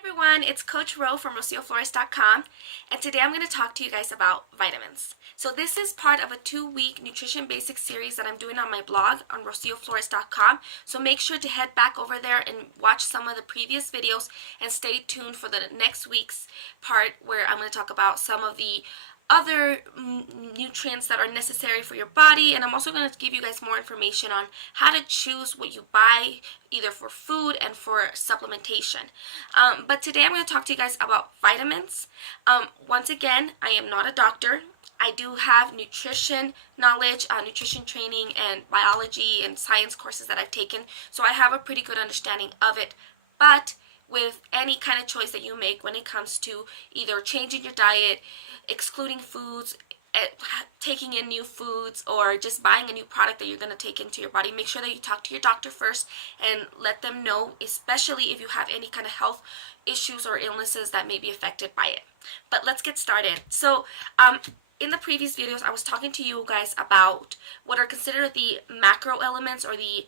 Everyone, it's Coach Ro from RocioFlores.com, and today I'm going to talk to you guys about vitamins. So this is part of a 2-week nutrition basics series that I'm doing on my blog on RocioFlores.com. So make sure to head back over there and watch some of the previous videos and stay tuned for the next week's part where I'm going to talk about some of the other nutrients that are necessary for your body, and I'm also going to give you guys more information on how to choose what you buy either for food and for supplementation. But today I'm going to talk to you guys about vitamins. Once again, I am not a doctor. I do have nutrition knowledge, nutrition training, and biology and science courses that I've taken, so I have a pretty good understanding of it. But with any kind of choice that you make when it comes to either changing your diet, excluding foods, taking in new foods, or just buying a new product that you're going to take into your body, make sure that you talk to your doctor first and let them know, especially if you have any kind of health issues or illnesses that may be affected by it. But let's get started. So in the previous videos, I was talking to you guys about what are considered the macro elements or the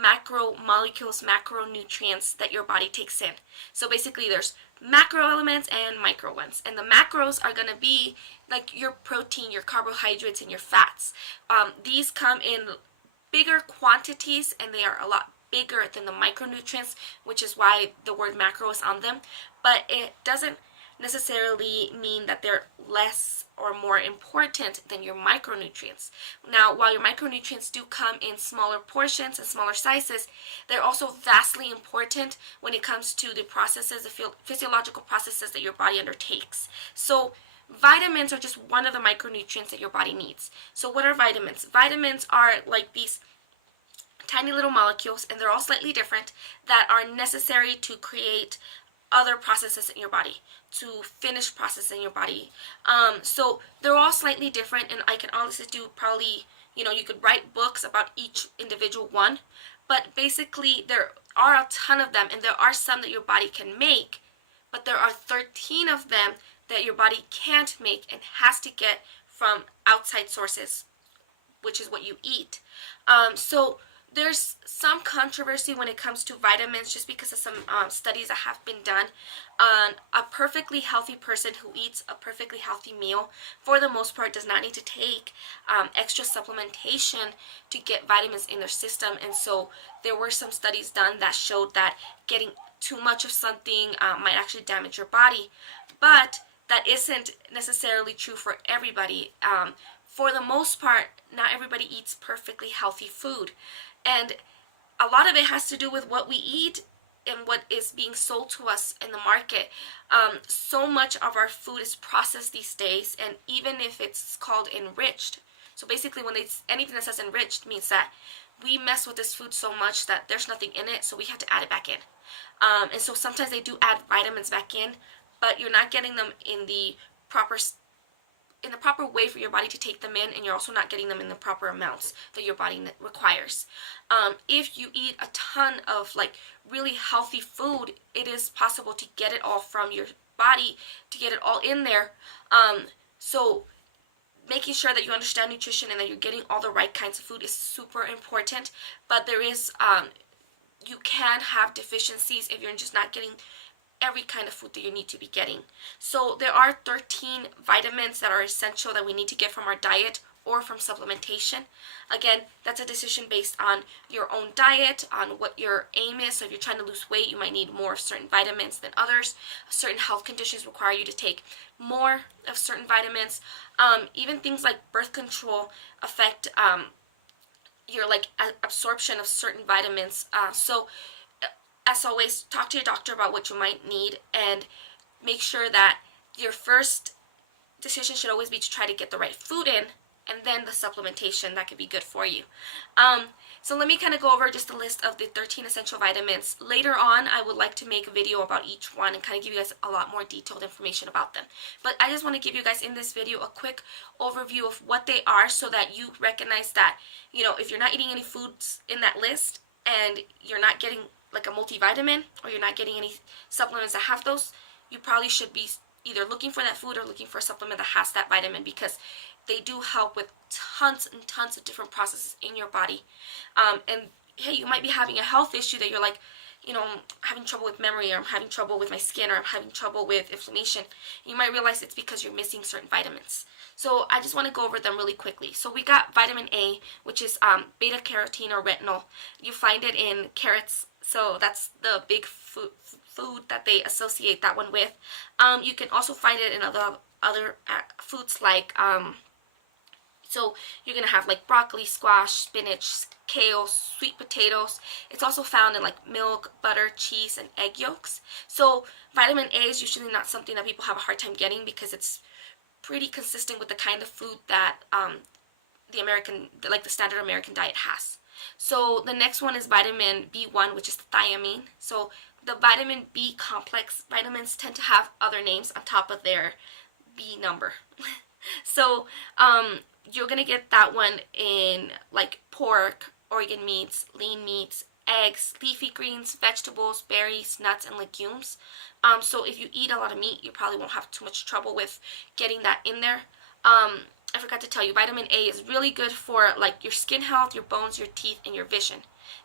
macro molecules, macronutrients that your body takes in. So basically there's macro elements and micro ones. And the macros are going to be like your protein, your carbohydrates, and your fats. These come in bigger quantities and they are a lot bigger than the micronutrients, which is why the word macro is on them. But it doesn't necessarily mean that they're less or more important than your micronutrients. Now, while your micronutrients do come in smaller portions and smaller sizes, they're also vastly important when it comes to the processes, the physiological processes that your body undertakes. So vitamins are just one of the micronutrients that your body needs. So what are vitamins? Vitamins are like these tiny little molecules, and they're all slightly different, that are necessary to create other processes in your body, to finish processing your body. So they're all slightly different, and I can honestly do probably, you could write books about each individual one, but basically there are a ton of them, and there are some that your body can make, but there are 13 of them that your body can't make and has to get from outside sources, which is what you eat. So there's some controversy when it comes to vitamins just because of some studies that have been done. A perfectly healthy person who eats a perfectly healthy meal, for the most part, does not need to take extra supplementation to get vitamins in their system. And so there were some studies done that showed that getting too much of something might actually damage your body. But that isn't necessarily true for everybody. For the most part, not everybody eats perfectly healthy food. And a lot of it has to do with what we eat and what is being sold to us in the market. So much of our food is processed these days, and even if it's called enriched, so basically when anything that says enriched means that we mess with this food so much that there's nothing in it, so we have to add it back in. And so sometimes they do add vitamins back in, but you're not getting them in the proper way for your body to take them in, and you're also not getting them in the proper amounts that your body requires. If you eat a ton of really healthy food, it is possible to get it all from your body, to get it all in there. So making sure that you understand nutrition and that you're getting all the right kinds of food is super important. But there is, you can have deficiencies if you're just not getting every kind of food that you need to be getting. So there are 13 vitamins that are essential that we need to get from our diet or from supplementation. Again, that's a decision based on your own diet, on what your aim is. So if you're trying to lose weight, you might need more of certain vitamins than others. Certain health conditions require you to take more of certain vitamins. Even things like birth control affect your absorption of certain vitamins. So as always, talk to your doctor about what you might need, and make sure that your first decision should always be to try to get the right food in, and then the supplementation that could be good for you. So let me kind of go over just a list of the 13 essential vitamins. Later on, I would like to make a video about each one and kind of give you guys a lot more detailed information about them. But I just want to give you guys in this video a quick overview of what they are so that you recognize that, if you're not eating any foods in that list and you're not getting like a multivitamin, or you're not getting any supplements that have those, you probably should be either looking for that food or looking for a supplement that has that vitamin, because they do help with tons and tons of different processes in your body. And hey, you might be having a health issue that you're like, having trouble with memory, or I'm having trouble with my skin, or I'm having trouble with inflammation, you might realize it's because you're missing certain vitamins. So I just want to go over them really quickly. So we got vitamin A, which is beta carotene or retinol. You find it in carrots, so that's the big food that they associate that one with. You can also find it in other foods like so you're going to have like broccoli, squash, spinach, kale, sweet potatoes. It's also found in like milk, butter, cheese, and egg yolks. So vitamin A is usually not something that people have a hard time getting because it's pretty consistent with the kind of food that the standard American diet has. So the next one is vitamin B1, which is thiamine. So the vitamin B complex vitamins tend to have other names on top of their B number. So you're going to get that one in like pork, organ meats, lean meats, eggs, leafy greens, vegetables, berries, nuts, and legumes. So if you eat a lot of meat, you probably won't have too much trouble with getting that in there. I forgot to tell you, vitamin A is really good for like your skin health, your bones, your teeth, and your vision.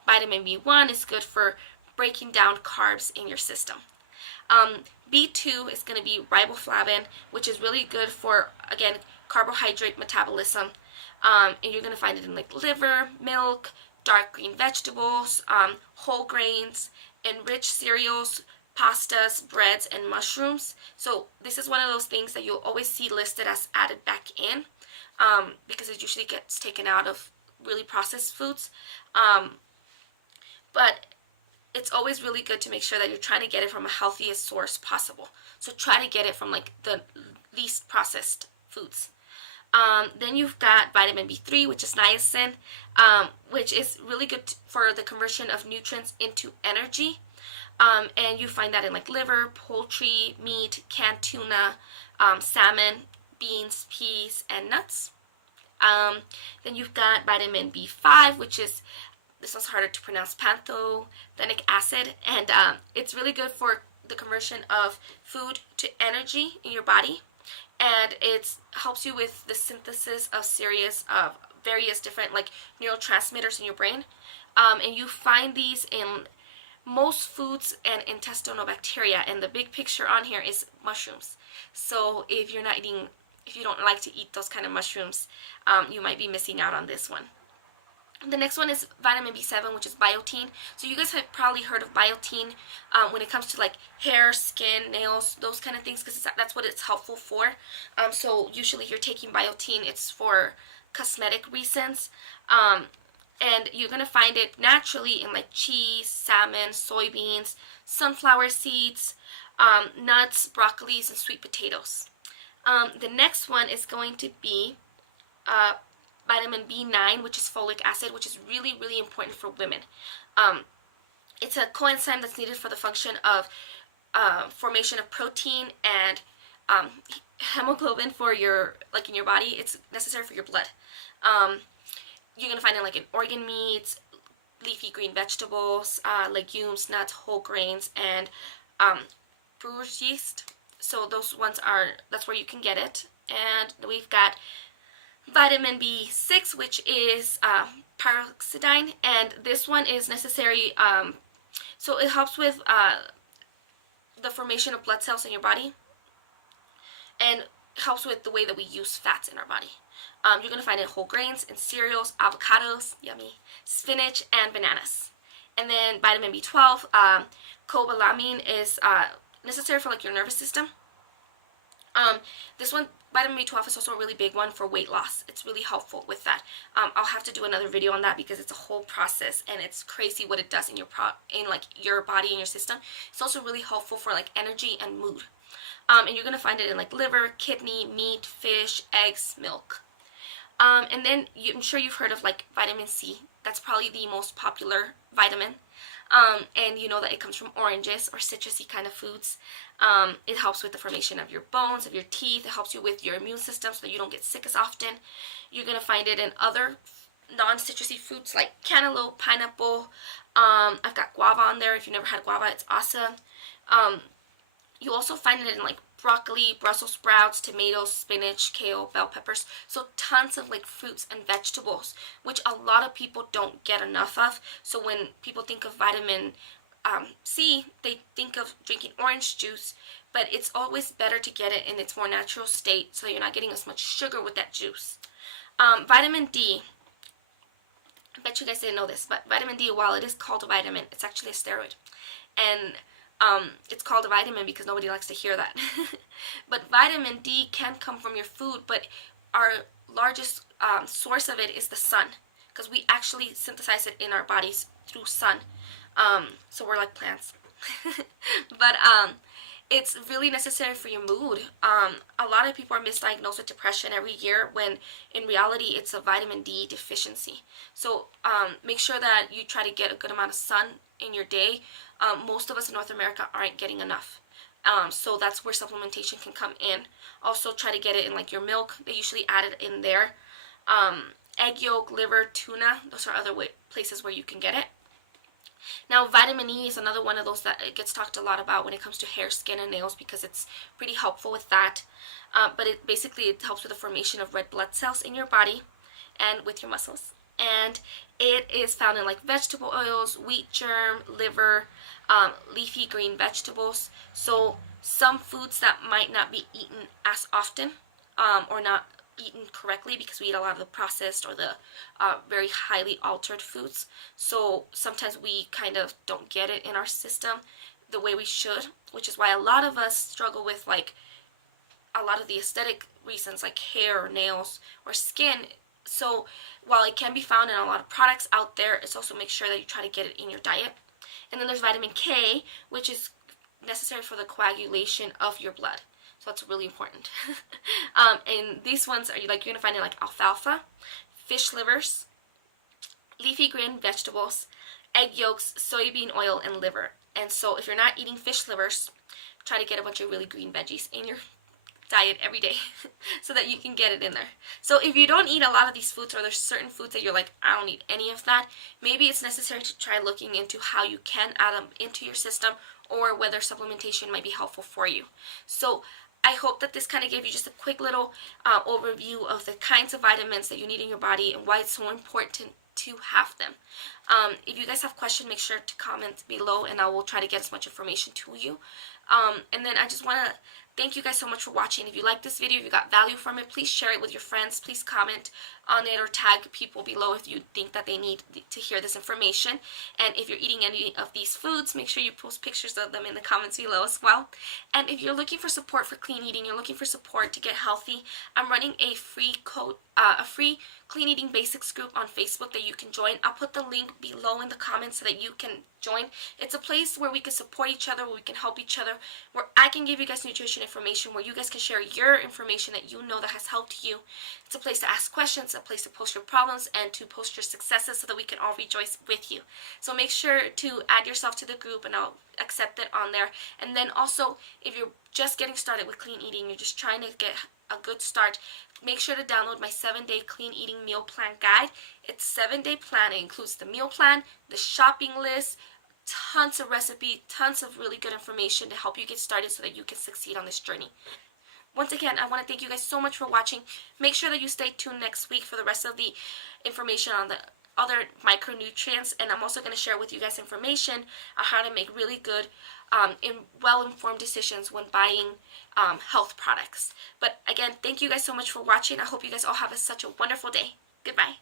Vitamin B1 is good for breaking down carbs in your system. B2 is going to be riboflavin, which is really good for, again, carbohydrate metabolism. And you're going to find it in like liver, milk, dark green vegetables, whole grains, enriched cereals, pastas, breads, and mushrooms. So this is one of those things that you'll always see listed as added back in because it usually gets taken out of really processed foods. But it's always really good to make sure that you're trying to get it from a healthiest source possible. So try to get it from like the least processed foods. Then you've got vitamin B3, which is niacin, which is really good for the conversion of nutrients into energy. And you find that in like liver, poultry, meat, canned tuna, salmon, beans, peas, and nuts. Then you've got vitamin B5, which is, this one's harder to pronounce, pantothenic acid, and it's really good for the conversion of food to energy in your body, and it helps you with the synthesis of various different like neurotransmitters in your brain, and you find these in most foods and intestinal bacteria, and the big picture on here is mushrooms. So if you don't like to eat those kind of mushrooms, you might be missing out on this one. The next one is vitamin B7, which is biotin. So you guys have probably heard of biotin when it comes to like hair, skin, nails, those kind of things, because that's what it's helpful for. So usually if you're taking biotin, it's for cosmetic reasons. And you're going to find it naturally in like cheese, salmon, soybeans, sunflower seeds, nuts, broccolis, and sweet potatoes. The next one is going to be vitamin B9, which is folic acid, which is really, really important for women. It's a coenzyme that's needed for the function of formation of protein and hemoglobin for in your body. It's necessary for your blood. You're going to find it like in organ meats, leafy green vegetables, legumes, nuts, whole grains, and brewer's yeast. So that's where you can get it. And we've got vitamin B6, which is pyroxidine, and this one is necessary. So it helps with the formation of blood cells in your body, and helps with the way that we use fats in our body. You're going to find it in whole grains, in cereals, avocados, yummy, spinach, and bananas. And then vitamin B12, cobalamin, is necessary for like your nervous system. This one, vitamin B12, is also a really big one for weight loss. It's really helpful with that. I'll have to do another video on that because it's a whole process and it's crazy what it does in your body and your system. It's also really helpful for like energy and mood. And you're gonna find it in like liver, kidney, meat, fish, eggs, milk. And then I'm sure you've heard of like vitamin C. That's probably the most popular vitamin. And you know that it comes from oranges or citrusy kind of foods. It helps with the formation of your bones, of your teeth. It helps you with your immune system so that you don't get sick as often. You're going to find it in other non-citrusy fruits like cantaloupe, pineapple. I've got guava on there. If you've never had guava, it's awesome. You also find it in like broccoli, Brussels sprouts, tomatoes, spinach, kale, bell peppers. So tons of like fruits and vegetables, which a lot of people don't get enough of. So when people think of vitamin see, they think of drinking orange juice, but it's always better to get it in its more natural state so you're not getting as much sugar with that juice. Vitamin D. I bet you guys didn't know this, but vitamin D, while it is called a vitamin, it's actually a steroid. And it's called a vitamin because nobody likes to hear that. But vitamin D can come from your food, but our largest source of it is the sun, because we actually synthesize it in our bodies through sun. So we're like plants. But it's really necessary for your mood. A lot of people are misdiagnosed with depression every year when in reality it's a vitamin D deficiency. So make sure that you try to get a good amount of sun in your day. Most of us in North America aren't getting enough. So that's where supplementation can come in. Also try to get it in like your milk. They usually add it in there. Egg yolk, liver, tuna, those are other places where you can get it. Now, vitamin E is another one of those that it gets talked a lot about when it comes to hair, skin, and nails because it's pretty helpful with that. But it helps with the formation of red blood cells in your body and with your muscles. And it is found in like vegetable oils, wheat germ, liver, leafy green vegetables. So some foods that might not be eaten as often or not eaten correctly because we eat a lot of the processed or the very highly altered foods. So sometimes we kind of don't get it in our system the way we should, which is why a lot of us struggle with like a lot of the aesthetic reasons like hair or nails or skin. So while it can be found in a lot of products out there, it's also make sure that you try to get it in your diet. And then there's vitamin K, which is necessary for the coagulation of your blood. So it's really important. And these ones you're going to find in like alfalfa, fish livers, leafy green vegetables, egg yolks, soybean oil, and liver. And so if you're not eating fish livers, try to get a bunch of really green veggies in your diet every day so that you can get it in there. So if you don't eat a lot of these foods, or there's certain foods that you're like, I don't need any of that, maybe it's necessary to try looking into how you can add them into your system or whether supplementation might be helpful for you. So I hope that this kind of gave you just a quick little overview of the kinds of vitamins that you need in your body and why it's so important to have them. If you guys have questions, make sure to comment below and I will try to get as much information to you. And then I just want to thank you guys so much for watching. If you like this video, if you got value from it, please share it with your friends. Please comment on it or tag people below if you think that they need to hear this information. And if you're eating any of these foods, make sure you post pictures of them in the comments below as well. And if you're looking for support for clean eating, you're looking for support to get healthy, I'm running a free Clean Eating Basics group on Facebook that you can join. I'll put the link below in the comments so that you can join. It's a place where we can support each other, where we can help each other, where I can give you guys nutrition information, where you guys can share your information that you know that has helped you. It's a place to ask questions, a place to post your problems, and to post your successes so that we can all rejoice with you. So make sure to add yourself to the group and I'll accept it on there. And then also, if you're just getting started with clean eating, you're just trying to get a good start, make sure to download my 7-day clean eating meal plan guide. It's a 7-day plan. It includes the meal plan, the shopping list, tons of recipe, tons of really good information to help you get started so that you can succeed on this journey. Once again, I want to thank you guys so much for watching. Make sure that you stay tuned next week for the rest of the information on the other micronutrients, and I'm also going to share with you guys information on how to make really good well-informed decisions when buying health products. But again, thank you guys so much for watching. I hope you guys all have such a wonderful day. Goodbye.